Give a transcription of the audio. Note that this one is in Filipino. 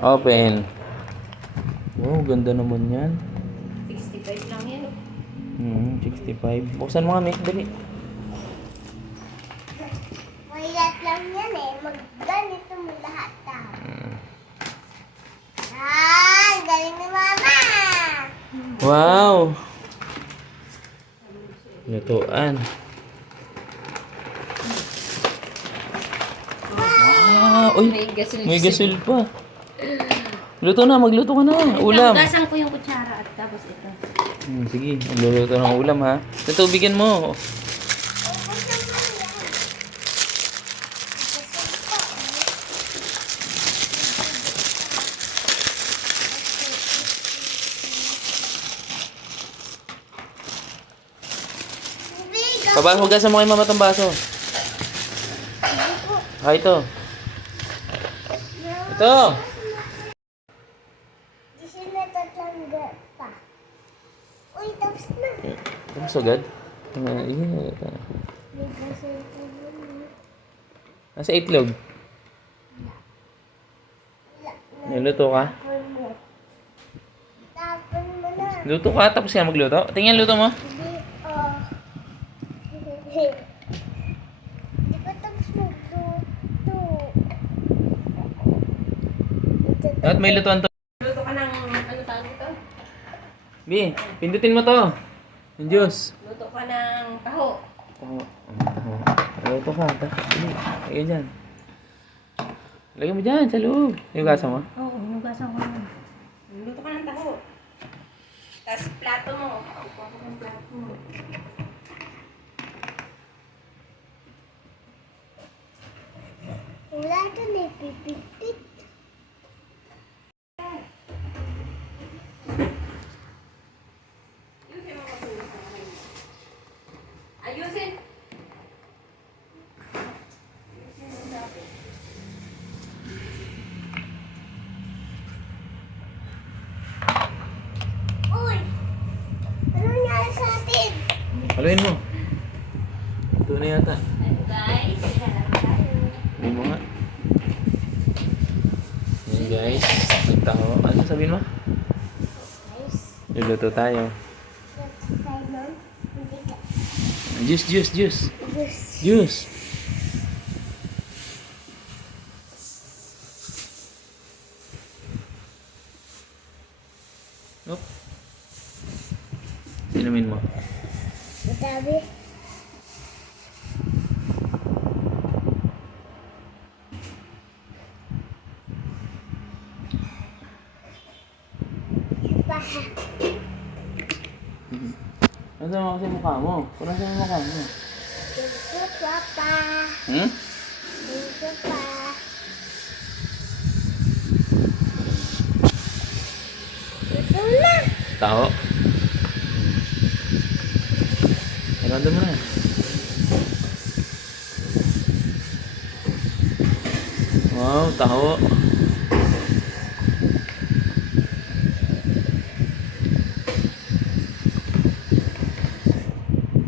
Open. Oh, ganda naman yan. 65 lang yan. 65. Buksan mo nga, Mick. Dali. Mayat lang yan eh. Magganito mo lahat ta. Galing ni Mama! Wow! Lutuan. Wow! Uy, may gasol pa. Luto na, magluto ka na. Ulam. Gasan ko yung kutsara at tapos ito. Sige, magluluto ng ulam ha. Tutubigan mo. Hugasan mo kay mama tong baso. Ito. Ito. Kasi natatanggal pa. Uy, tapos na. Tapos agad? May kasi ito yun. Nasa itlog. Niluto ka? Tapon mo na. Luto ka, tapos ka magluto? Tingnan luto mo. Hindi, oh. Di ba tapos magluto? Dapat may lutuan to. Luto ka ng ano tawag ito? Bi, pindutin mo to. Yung juice. Luto ka ng taho. Luto ka. Dali. Lagyan dyan. Lagyan mo dyan sa loob. Hugasan mo. Oo, hinugasan ko na. Luto ka ng taho. Tapos plato mo. Kukuha ko ng plato mo. Wala ito na ipipipit. Ayusin. Uy! Ano nangyari sa atin? Haluin mo. Ito na yata. Ano guys? Ilalaro tayo. Haluin mo nga. Yan guys. Nagtaho. Ano sabihin mo? Guys, Luluto tayo. Simon, hindi ka. Juice, juice, juice. Gusto. Juice. Oop. Inumin mo. Matabi. Paha. Ano mo kasi mukha mo? Kung nasa yung mukha mo? Gusto papa. Hmm? Gusto pa. Gusto na. Taho. Random mo na. Wow, taho.